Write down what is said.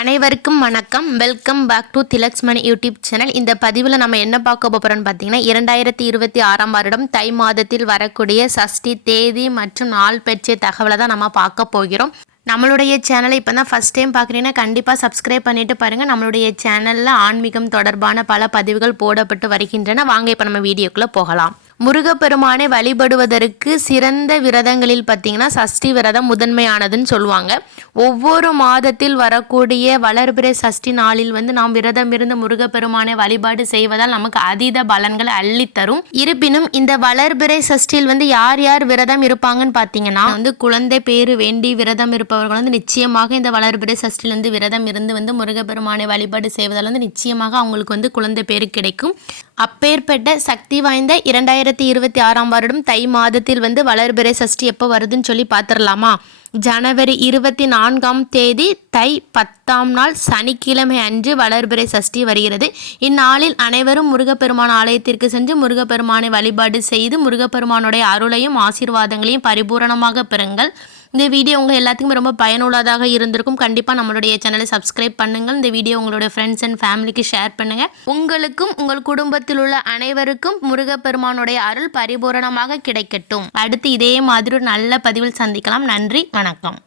அனைவருக்கும் வணக்கம். Welcome back to Thilak's Mani YouTube channel. இந்த பதிவில் நம்ம என்ன பார்க்க போகிறோம்னு பார்த்தீங்கன்னா 2026 வருடம் தை மாதத்தில் வரக்கூடிய சஷ்டி தேதி மற்றும் நாள் பெற்ற தகவலை தான் நம்ம பார்க்க போகிறோம். நம்மளுடைய சேனலை இப்போ தான் ஃபஸ்ட் டைம் பார்க்குறீங்கன்னா கண்டிப்பாக சப்ஸ்கிரைப் பண்ணிவிட்டு பாருங்கள். நம்மளுடைய சேனலில் ஆன்மீகம் தொடர்பான பல பதிவுகள் போடப்பட்டு வருகின்றன. வாங்க இப்போ நம்ம வீடியோக்குள்ளே போகலாம். முருகப்பெருமானை வழிபடுவதற்கு சிறந்த விரதங்களில் பார்த்திங்கன்னா சஷ்டி விரதம் முதன்மையானதுன்னு சொல்லுவாங்க. ஒவ்வொரு மாதத்தில் வரக்கூடிய வளர்பிறை சஷ்டி நாளில் நாம் விரதம் இருந்து முருகப்பெருமானை வழிபாடு செய்வதால் நமக்கு அதீத பலன்களை அள்ளித்தரும். இருப்பினும் இந்த வளர்பிறை சஷ்டியில் யார் யார் விரதம் இருப்பாங்கன்னு பார்த்தீங்கன்னா குழந்தை பேரு வேண்டி விரதம் இருப்பவர்கள் நிச்சயமாக இந்த வளர்பிறை சஷ்டியிலிருந்து விரதம் இருந்து முருகப்பெருமானை வழிபாடு செய்வதால் நிச்சயமாக அவங்களுக்கு குழந்தை பேரு கிடைக்கும். அப்பேற்பட்ட சக்தி வாய்ந்த 2026 வருடம் தை மாதத்தில் வளர்பிறை சஷ்டி எப்போ வருதுன்னு சொல்லி பார்த்துடலாமா? ஜனவரி 24ஆம் தேதி தை 10ஆம் நாள் சனிக்கிழமை அன்று வளர்பிறை சஷ்டி வருகிறது. இந்நாளில் அனைவரும் முருகப்பெருமான் ஆலயத்திற்கு சென்று முருகப்பெருமானை வழிபாடு செய்து முருகப்பெருமானுடைய அருளையும் ஆசீர்வாதங்களையும் பரிபூரணமாக பெறுங்கள். இந்த வீடியோ உங்கள் எல்லாத்துக்குமே ரொம்ப பயனுள்ளதாக இருந்திருக்கும். கண்டிப்பாக நம்மளுடைய சேனலை சப்ஸ்கிரைப் பண்ணுங்கள். இந்த வீடியோ உங்களுடைய ஃப்ரெண்ட்ஸ் அண்ட் ஃபேமிலிக்கு ஷேர் பண்ணுங்கள். உங்களுக்கும் உங்கள் குடும்பத்தில் உள்ள அனைவருக்கும் முருகப்பெருமானுடைய அருள் பரிபூரணமாக கிடைக்கட்டும். அடுத்து இதே மாதிரி ஒரு நல்ல பதிவில் சந்திக்கலாம். நன்றி, வணக்கம்.